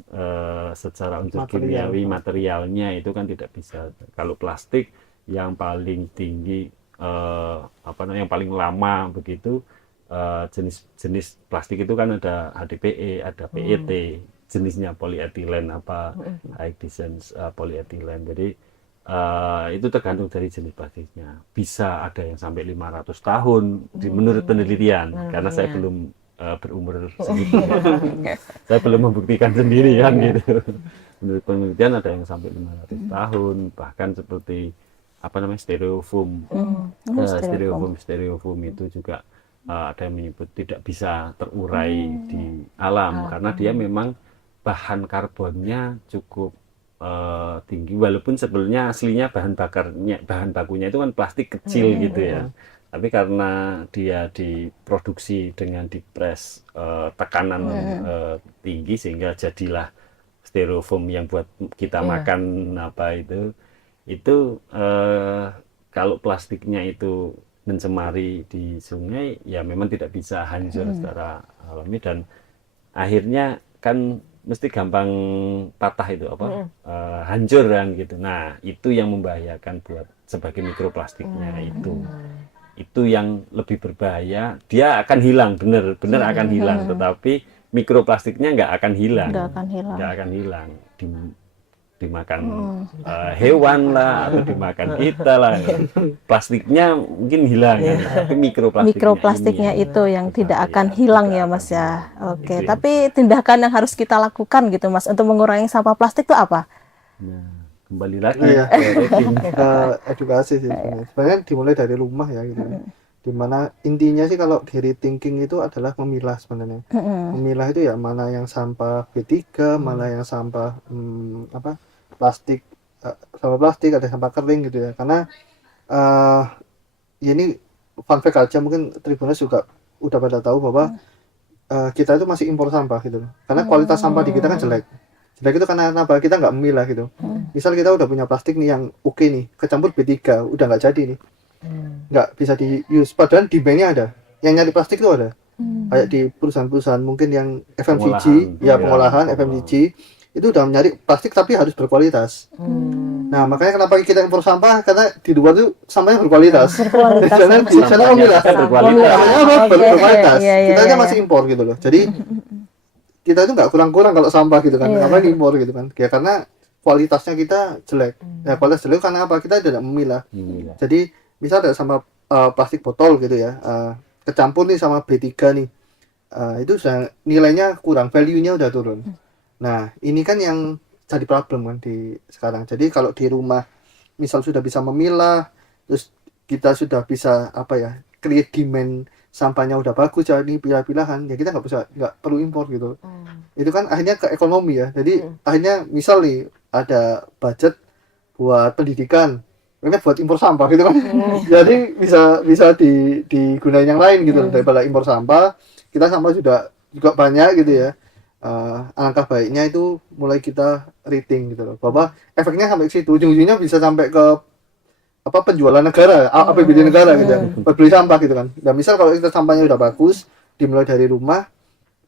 secara unsur kimiawi materialnya itu kan tidak bisa. Kalau plastik yang paling tinggi apa namanya, yang paling lama begitu, jenis plastik itu kan ada HDPE, ada PET, jenisnya polyethylene apa high density polyethylene. Jadi itu tergantung dari jenis plastiknya. Bisa ada yang sampai 500 tahun menurut penelitian, karena saya belum berumur segitu. Saya belum membuktikan sendiri kan gitu. Menurut penelitian ada yang sampai 500 tahun, bahkan seperti apa namanya, styrofoam. Styrofoam itu juga ada yang menyebut tidak bisa terurai di alam karena dia memang bahan karbonnya cukup tinggi, walaupun sebenarnya aslinya bahan bakunya itu kan plastik kecil gitu ya. Tapi karena dia diproduksi dengan dipres tekanan tinggi sehingga jadilah styrofoam yang buat kita makan apa itu kalau plastiknya itu mencemari di sungai ya memang tidak bisa hancur secara alami dan akhirnya kan mesti gampang patah itu hancur kan gitu. Nah, itu yang membahayakan buat sebagai mikroplastiknya itu yang lebih berbahaya. Dia akan hilang, bener akan hilang, tetapi mikroplastiknya nggak akan hilang. Dimakan hewan lah atau dimakan kita lah. Plastiknya mungkin hilang kan, tapi mikroplastiknya itu yang tidak akan hilang ya Mas ya. Oke, tapi tindakan yang harus kita lakukan gitu Mas untuk mengurangi sampah plastik itu apa? Nah, kembali lagi edukasi sih sebenarnya dimulai dari rumah ya gitu. Dimana intinya sih kalau di rethinking itu adalah memilah sebenarnya. Memilah itu ya mana yang sampah B3, mana yang sampah plastik, sampah plastik, ada sampah kering gitu ya. Karena ini fun fact aja, mungkin Tribuners juga udah pada tahu bahwa kita itu masih impor sampah gitu. Karena kualitas sampah di kita kan jelek. Jelek itu karena apa? Kita nggak memilah gitu. Misal kita udah punya plastik nih yang oke nih, kecampur B3, udah nggak jadi nih. Nggak bisa di-use, padahal demand-nya ada. Yang nyari plastik itu ada. Kayak di perusahaan-perusahaan mungkin yang FMCG, pengolahan FMCG, itu udah nyari plastik tapi harus berkualitas. Nah, makanya kenapa kita impor sampah? Karena di luar itu sampahnya berkualitas. Jangan di sana memilah berkualitas. Kita aja masih impor gitu loh. Jadi kita itu nggak kurang-kurang kalau sampah gitu kan, apa impor gitu kan, ya karena kualitasnya kita jelek. Ya kualitas jelek karena apa? Kita tidak memilah. Jadi misal ada sampah plastik botol gitu ya, kecampur nih sama B3 nih, itu nilainya kurang, value-nya udah turun. Nah ini kan yang jadi problem kan di sekarang. Jadi kalau di rumah misal sudah bisa memilah, terus kita sudah bisa create demand, sampahnya udah bagus jadi pilah-pilahan, ya kita nggak perlu impor gitu. Itu kan akhirnya ke ekonomi ya. Jadi akhirnya misal nih ada budget buat pendidikan, mereka buat impor sampah gitu kan. Jadi bisa digunain yang lain gitu daripada impor sampah. Kita sampah juga banyak gitu ya. Alangkah baiknya itu mulai kita rating gitu loh, bahwa efeknya sampai ke situ, ujung-ujungnya bisa sampai ke penjualan negara, APBD negara gitu ya, buat beli sampah gitu kan. Dan misal kalau kita sampahnya udah bagus, dimulai dari rumah,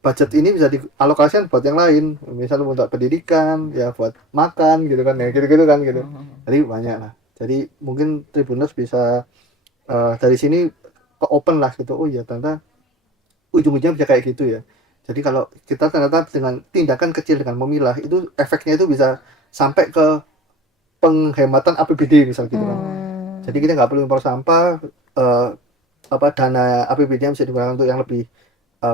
budget ini bisa dialokasikan buat yang lain, misal untuk pendidikan, ya buat makan gitu kan, ya gitu-gitu kan gitu. Jadi banyak lah. Jadi mungkin Tribuners bisa dari sini ke open lah gitu. Oh iya, ternyata ujung-ujungnya bisa kayak gitu ya. Jadi kalau kita ternyata dengan tindakan kecil dengan memilah itu efeknya itu bisa sampai ke penghematan APBD misal gitu kan. Jadi kita nggak perlu impor sampah, dana APBD bisa digunakan untuk yang lebih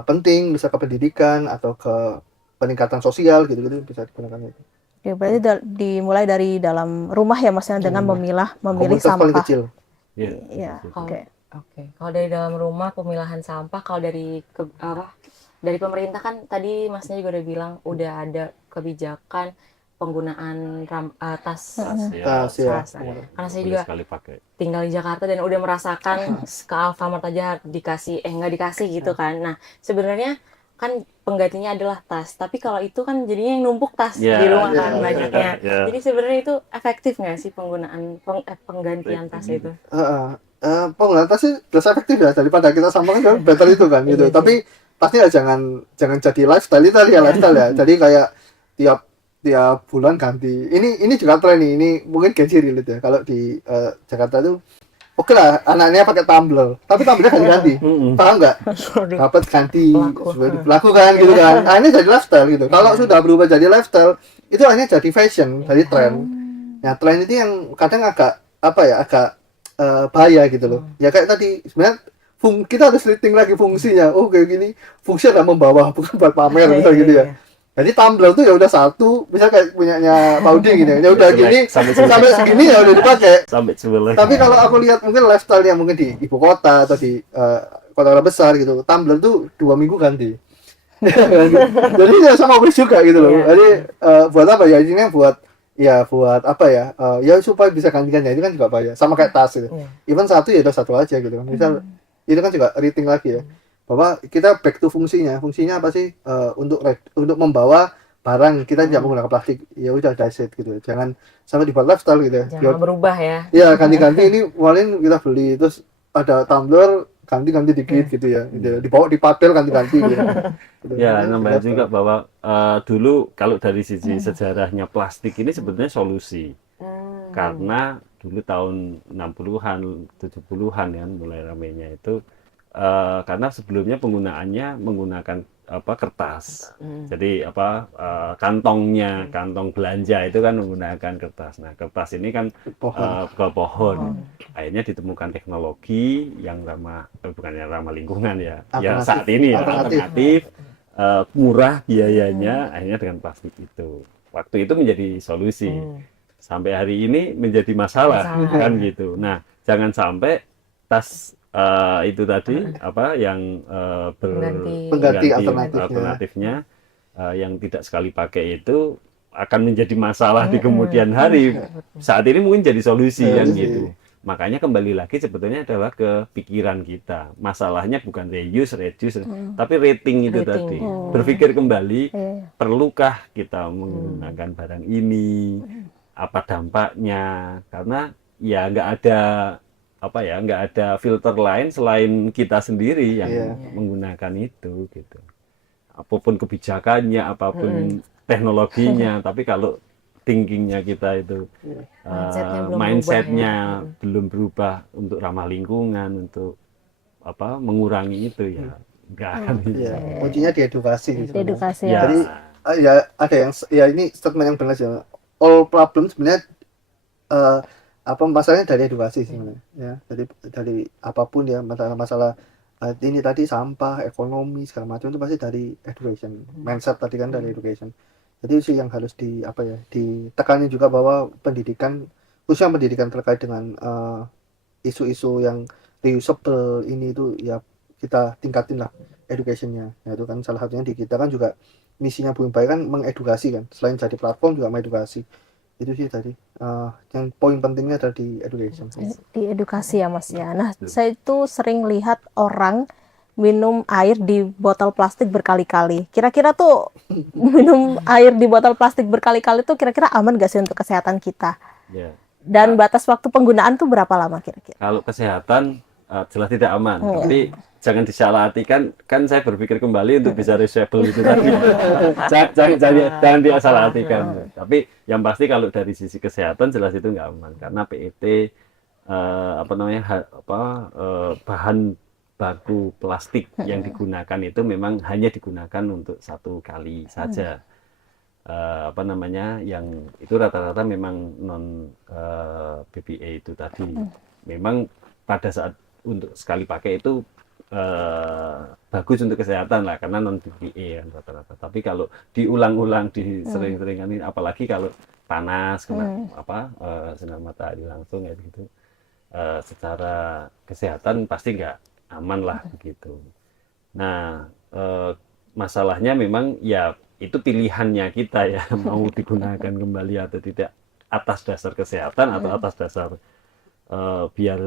penting, bisa ke pendidikan atau ke peningkatan sosial gitu-gitu bisa digunakan itu. Oke, berarti dimulai dari dalam rumah ya Mas dengan memilih komunitas sampah. Paling kecil. Iya. Oke. Kalau dari dalam rumah pemilahan sampah, kalau dari dari pemerintah kan tadi Masnya juga udah bilang udah ada kebijakan penggunaan tas. Karena saya juga tinggal di Jakarta dan udah merasakan ke Alfamart aja dikasih nggak dikasih gitu kan. Nah sebenarnya kan penggantinya adalah tas, tapi kalau itu kan jadinya yang numpuk tas di rumah kan banyaknya. Jadi sebenarnya itu efektif nggak sih penggunaan penggantian tas itu? Penggunaan tas sih lebih efektif ya daripada kita sampaikan kan better itu kan gitu. Tapi pasti ya jangan jadi lifestyle ya. Jadi kayak tiap bulan ganti. Ini juga tren nih. Ini mungkin Gensi relate ya. Kalau di Jakarta itu oke lah, anaknya pakai tumbler, tapi tumblernya ganti-ganti. Paham nggak? Dapat ganti sesuai dilakukan gitu kan. Ini jadi lifestyle gitu. Kalau sudah berubah jadi lifestyle, itu akhirnya jadi fashion, jadi tren. Nah, tren itu yang kadang agak bahaya gitu loh. Ya kayak tadi sebenarnya kita harus rating lagi fungsinya. Oh kayak gini, fungsi adalah membawa, bukan buat pamer gitu ya. Jadi tumbler tuh ya udah satu, bisa kayak punyanya Paudi gini. Ya udah gini sampai segini ya udah dipakai. Sampai sebelah. Tapi kalau aku lihat mungkin lifestyle-nya mungkin di ibu kota atau di kota-kota besar gitu, tumbler tuh 2 minggu ganti. Jadi ya sama beli juga gitu loh. Jadi buat apa ya? Ini buat apa ya? Ya supaya bisa ganti-ganti. Itu kan juga bayar. Sama kayak tas gitu. Even satu ya udah satu aja gitu. Misal itu kan juga rating lagi ya. Bahwa kita back to fungsinya. Fungsinya apa sih? Untuk membawa barang, kita tidak menggunakan plastik. Ya udah that's it gitu. Jangan sampai dibuat lifestyle gitu ya. Jangan berubah ya. Ya ganti-ganti ini paling kita beli terus ada tumbler ganti-ganti dikit gitu ya. Dibawa di padel ganti-ganti gitu. Ya, nambahin juga bahwa dulu kalau dari sisi sejarahnya plastik ini sebenarnya solusi. Karena dulu tahun 60-an, 70-an ya mulai ramainya itu karena sebelumnya penggunaannya menggunakan kertas. Jadi kantongnya, kantong belanja itu kan menggunakan kertas. Nah, kertas ini kan ke pohon. Akhirnya ditemukan teknologi yang bukannya ramah lingkungan ya. Ya saat ini ya alternatif, murah biayanya, akhirnya dengan plastik itu. Waktu itu menjadi solusi. Sampai hari ini menjadi masalah kan gitu. Nah, jangan sampai tas itu tadi yang pengganti alternatifnya yang tidak sekali pakai itu akan menjadi masalah di kemudian hari. Saat ini mungkin jadi solusi kan gitu. Makanya kembali lagi sebetulnya adalah ke pikiran kita. Masalahnya bukan reduce, tapi rating itu tadi. Berpikir kembali, perlukah kita menggunakan barang ini? Apa dampaknya? Karena ya nggak ada filter lain selain kita sendiri yang menggunakan itu gitu. Apapun kebijakannya, apapun teknologinya, tapi kalau thinkingnya kita itu mindsetnya belum berubah untuk ramah lingkungan, untuk mengurangi itu ya nggak akan bisa. Kuncinya di edukasi. Edukasi ya. Jadi ya ada yang ini statement yang benar sih. All problem sebenarnya masalahnya dari edukasi sebenarnya ya. Jadi dari apapun ya masalah ini tadi sampah, ekonomi segala macam itu pasti dari education. Mindset tadi kan dari education. Jadi itu yang harus ditekani juga bahwa pendidikan, khususnya pendidikan terkait dengan isu-isu yang reusable ini itu ya kita tingkatin lah educationnya. Ya, itu kan salah satunya di kita kan juga misinya Bumi Baik kan mengedukasi kan. Selain jadi platform juga mengedukasi. Itu sih tadi yang poin pentingnya adalah di education. Di edukasi ya Mas ya. Nah, saya itu sering lihat orang minum air di botol plastik berkali-kali. Kira-kira tuh minum air di botol plastik berkali-kali tuh kira-kira aman gak sih untuk kesehatan kita? Ya. Dan batas waktu penggunaan tuh berapa lama kira-kira? Kalau kesehatan jelas tidak aman, tapi jangan disalahartikan. Kan saya berpikir kembali untuk bisa reusable itu tadi. Jangan disalahartikan. Tapi yang pasti kalau dari sisi kesehatan jelas itu nggak aman karena PET bahan baku plastik yang digunakan itu memang hanya digunakan untuk satu kali saja. Yang itu rata-rata memang non BPA itu tadi. Memang pada saat untuk sekali pakai itu bagus untuk kesehatan lah karena non BPA kan rata-rata. Tapi kalau diulang-ulang, disering-seringan, apalagi kalau panas kena sinar matahari langsung ya gitu, secara kesehatan pasti nggak aman lah begitu. Nah, masalahnya memang ya itu pilihannya kita ya mau digunakan kembali atau tidak atas dasar kesehatan atau atas dasar biar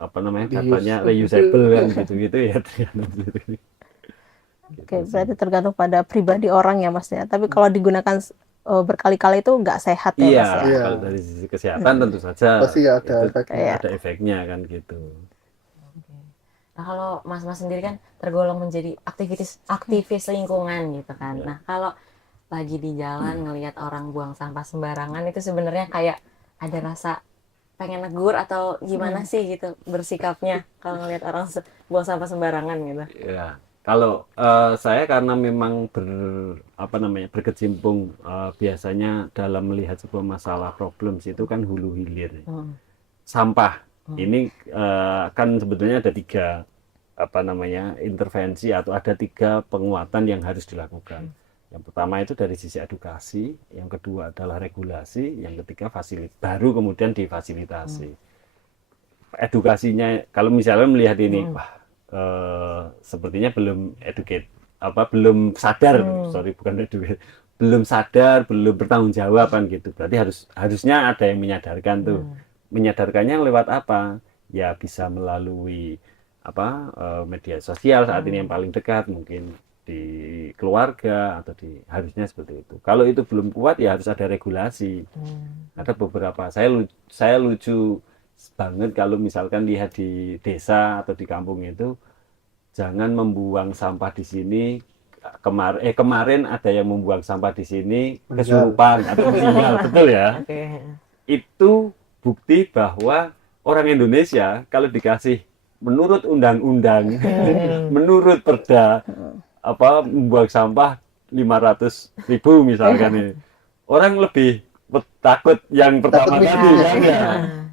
katanya reusable kan gitu-gitu ya. Oke, berarti tergantung pada pribadi orang ya Mas ya. Tapi kalau digunakan berkali-kali itu nggak sehat ya Mas ya. Iya, kalau dari sisi kesehatan tentu saja pasti ada efeknya kan gitu. Nah, kalau Mas sendiri kan tergolong menjadi aktivis lingkungan gitu kan. Nah, kalau lagi di jalan ngelihat orang buang sampah sembarangan itu sebenarnya kayak ada rasa pengen negur atau gimana sih gitu bersikapnya kalau ngelihat orang buang sampah sembarangan gitu. Ya, kalau saya karena memang berkecimpung biasanya dalam melihat sebuah masalah problems itu kan hulu hilir. Sampah ini kan sebetulnya ada 3 intervensi atau ada 3 penguatan yang harus dilakukan. Yang pertama itu dari sisi edukasi, yang kedua adalah regulasi, yang ketiga baru kemudian difasilitasi. Edukasinya kalau misalnya melihat ini, wah sepertinya belum belum sadar, sorry bukan educate, belum sadar, belum bertanggung jawab kan gitu. Berarti harusnya ada yang menyadarkan tuh. Menyadarkannya lewat apa? Ya bisa melalui media sosial saat ini yang paling dekat, mungkin di keluarga atau harusnya seperti itu. Kalau itu belum kuat ya harus ada regulasi. Ada beberapa saya lucu banget kalau misalkan lihat di desa atau di kampung itu, jangan membuang sampah di sini. Kemarin ada yang membuang sampah di sini kesurupan atau meninggal, betul ya? Itu bukti bahwa orang Indonesia kalau dikasih menurut undang-undang, menurut perda membuang sampah 500.000 misalkan ini, orang lebih takut yang pertama tadi kan ya.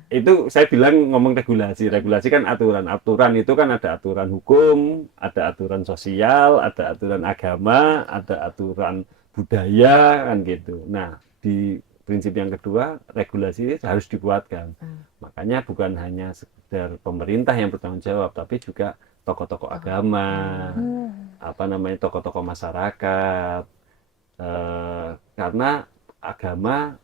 Itu saya bilang ngomong regulasi kan aturan itu kan ada aturan hukum, ada aturan sosial, ada aturan agama, ada aturan budaya kan gitu. Nah di prinsip yang kedua, regulasi harus dibuatkan. Makanya bukan hanya sekedar pemerintah yang bertanggung jawab, tapi juga tokoh-tokoh agama, tokoh-tokoh masyarakat, karena agama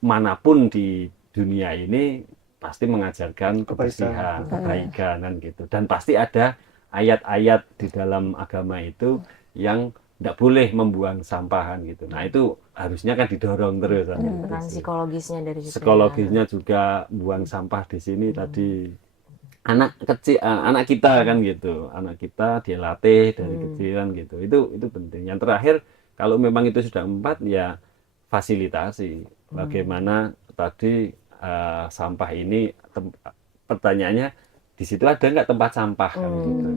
manapun di dunia ini pasti mengajarkan kebersihan, kebaikan kan gitu. Dan pasti ada ayat-ayat di dalam agama itu yang tidak boleh membuang sampahan gitu. Nah itu harusnya kan didorong terus. Peran psikologisnya dari situ. Psikologisnya juga buang sampah di sini tadi. Anak kecil, anak kita kan gitu. Anak kita dia latih dari kecil kan gitu. Itu penting. Yang terakhir kalau memang itu sudah 4 ya fasilitasi. Bagaimana tadi sampah ini pertanyaannya di situ ada nggak tempat sampah kan gitu.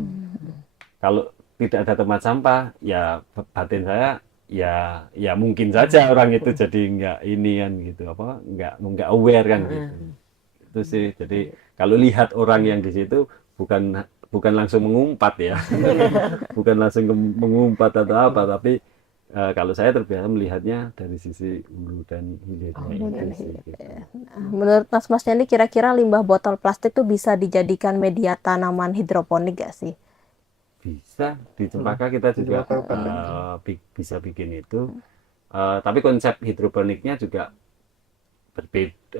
Kalau tidak ada tempat sampah ya batin saya ya mungkin saja orang itu jadi nggak ini kan gitu nggak aware kan gitu. Itu sih. Jadi kalau lihat orang yang di situ bukan langsung mengumpat ya. Bukan langsung mengumpat atau apa, tapi kalau saya terbiasa melihatnya dari sisi hulu dan hilirnya itu sih. Gitu. Menurut Mas-masnya ini kira-kira limbah botol plastik itu bisa dijadikan media tanaman hidroponik gak sih? Bisa, di Cempaka kita juga bisa bikin itu. Tapi konsep hidroponiknya juga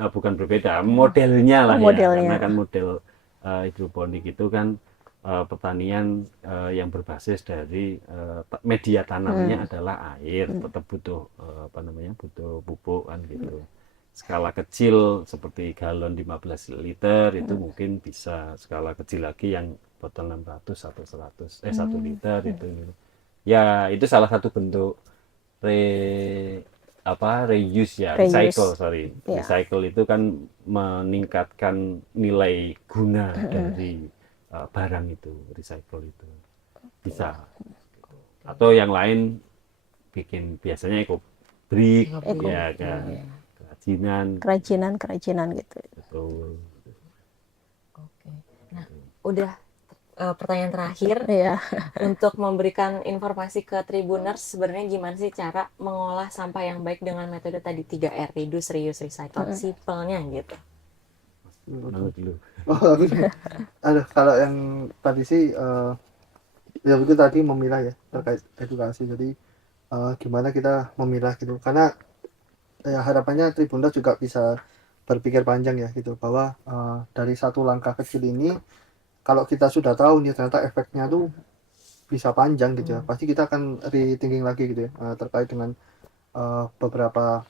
bukan berbeda, modelnya lah ya. Karena kan model hidroponik itu kan pertanian yang berbasis dari media tanamnya adalah air, tetap butuh butuh pupuk kan gitu. Skala kecil seperti galon 15 liter itu mungkin bisa, skala kecil lagi yang botol 600 atau 1 liter itu. Ya, itu salah satu bentuk reuse ya, recycle itu kan meningkatkan nilai guna dari barang itu, recycle itu bisa. Atau yang lain bikin biasanya eco-brick ya kan, kerajinan gitu. Betul. Oke. Nah, udah pertanyaan terakhir untuk memberikan informasi ke Tribuners, sebenarnya gimana sih cara mengolah sampah yang baik dengan metode tadi 3R, reduce, reuse, recycle, simpelnya gitu. Aduh, kalau yang tadi sih ya itu tadi memilah ya, terkait edukasi. Jadi gimana kita memilah gitu, karena ya harapannya Tribuners juga bisa berpikir panjang ya gitu, bahwa dari satu langkah kecil ini kalau kita sudah tahu nih ternyata efeknya tuh bisa panjang gitu ya, pasti kita akan rethinking lagi gitu ya, terkait dengan beberapa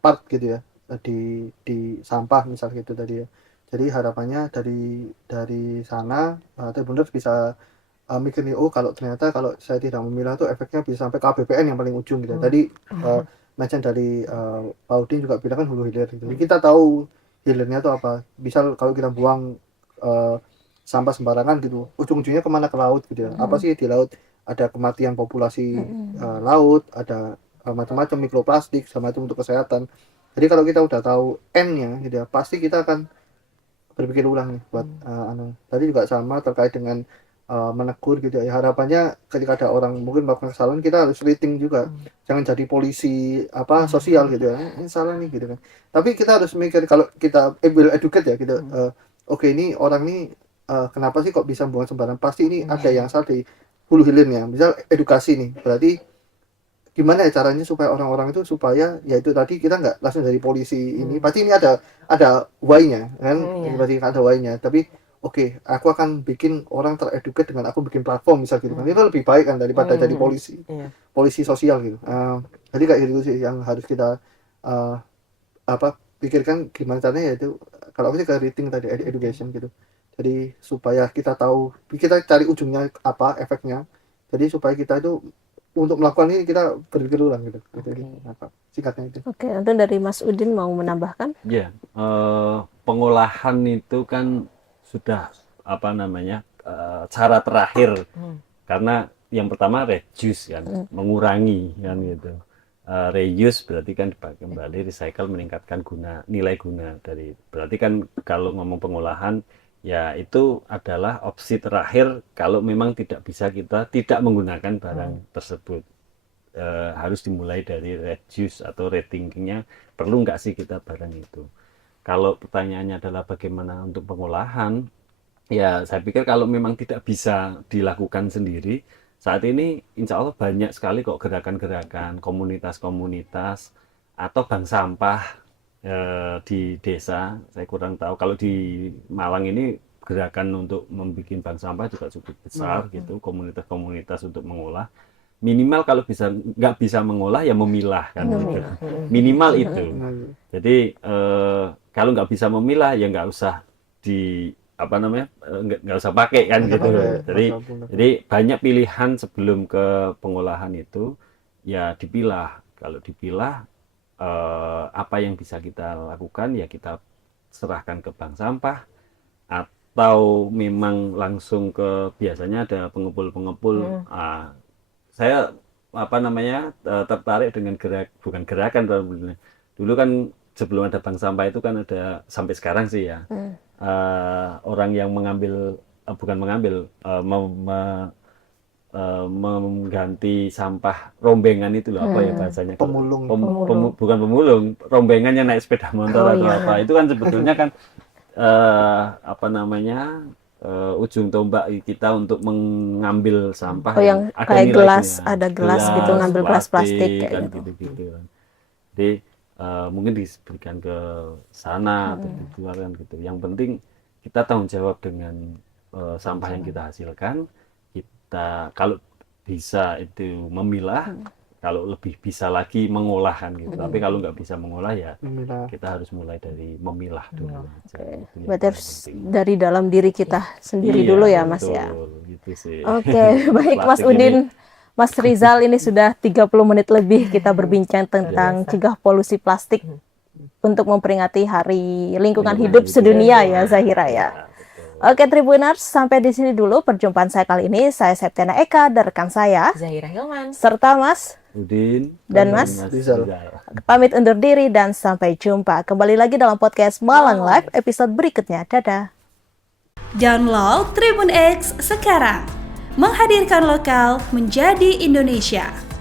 part gitu ya, di sampah misal gitu tadi ya. Jadi harapannya dari sana Tribuners bisa mikir nih, kalau ternyata kalau saya tidak memilah tuh efeknya bisa sampai KBPN yang paling ujung gitu. Tadi mention dari Pak Udin juga bilang kan hulu hilir gitu. Jadi kita tahu hilirnya tuh apa. Misal kalau kita buang sampah sembarangan gitu, ujung-ujungnya kemana? Ke laut gitu ya. Apa sih di laut? Ada kematian populasi laut, ada macam-macam mikroplastik sama itu untuk kesehatan. Jadi kalau kita udah tahu N-nya gitu ya, pasti kita akan berpikir ulang nih buat tadi juga sama terkait dengan menegur gitu ya. Harapannya ketika ada orang mungkin melakukan kesalahan, kita harus rating juga, jangan jadi polisi sosial gitu ya, ini salah nih gitu kan. Tapi kita harus mikir, kalau kita will educate ya gitu, oke, ini orang nih kenapa sih kok bisa buang sembarangan, pasti ini ada yang salah di hulu hilirnya. Misal edukasi nih, berarti gimana ya caranya supaya orang-orang itu, supaya ya itu tadi, kita nggak langsung dari polisi ini, pasti ini ada why-nya kan, berarti ada why-nya. Tapi oke, aku akan bikin orang tereduket dengan aku bikin platform misal gitu kan, itu lebih baik kan daripada jadi polisi sosial gitu. Jadi kayak gitu sih yang harus kita pikirkan, gimana caranya, yaitu kalau aku sih ke rating tadi, education gitu. Jadi supaya kita tahu, kita cari ujungnya apa efeknya, jadi supaya kita itu untuk melakukan ini kita berpikir ulang gitu. Singkatnya itu. Oke, nanti dari Mas Udin mau menambahkan? Ya, pengolahan itu kan sudah cara terakhir, karena yang pertama reduce kan, mengurangi kan gitu. Reuse berarti kan dipakai kembali, recycle meningkatkan nilai guna dari, berarti kan kalau ngomong pengolahan ya itu adalah opsi terakhir kalau memang tidak bisa kita tidak menggunakan barang tersebut. Harus dimulai dari reduce atau rethinkingnya, perlu nggak sih kita barang itu. Kalau pertanyaannya adalah bagaimana untuk pengolahan, ya saya pikir kalau memang tidak bisa dilakukan sendiri, saat ini insya Allah banyak sekali kok gerakan-gerakan, komunitas-komunitas atau bank sampah di desa. Saya kurang tahu kalau di Malang ini gerakan untuk membuat bank sampah juga cukup besar gitu, komunitas-komunitas untuk mengolah. Minimal kalau nggak bisa mengolah ya memilah kan gitu. Minimal itu. Jadi kalau nggak bisa memilah ya nggak usah nggak usah pakai kan gitu. Jadi banyak pilihan sebelum ke pengolahan itu, ya dipilah. Kalau dipilah, apa yang bisa kita lakukan ya kita serahkan ke bank sampah, atau memang langsung ke, biasanya ada pengepul-pengepul. Saya tertarik dengan bukan gerakan, dulu kan sebelum ada bank sampah itu kan ada, sampai sekarang sih ya, orang yang mengganti sampah rombengan itu loh, apa ya bahasanya, pemulung. Bukan pemulung, rombengan yang naik sepeda motor atau apa, itu kan sebetulnya kan ujung tombak kita untuk mengambil sampah yang ada kayak nilainya. ada gelas gitu, ngambil gelas plastik kan kayak gitu. Jadi mungkin diberikan ke sana atau dijual kan gitu. Yang penting kita tanggung jawab dengan sampah yang kita hasilkan. Kita kalau bisa itu memilah, kalau lebih bisa lagi mengolah kan gitu. Tapi kalau nggak bisa mengolah ya kita harus mulai dari memilah dulu. Berarti harus dari dalam diri kita sendiri dulu ya Mas ya. Gitu sih. Oke, baik Mas Udin, Mas Rizal, ini sudah 30 menit lebih kita berbincang tentang cegah polusi plastik untuk memperingati Hari Lingkungan Hidup Sedunia ya Zahira ya. Oke Tribuners, sampai di sini dulu perjumpaan saya kali ini. Saya Septiana Eka dan rekan saya Zahira Hilman, serta Mas Udin dan Mas Rizal. Pamit undur diri dan sampai jumpa kembali lagi dalam podcast Malang Live episode berikutnya. Dadah. Download Tribun X sekarang, menghadirkan lokal menjadi Indonesia.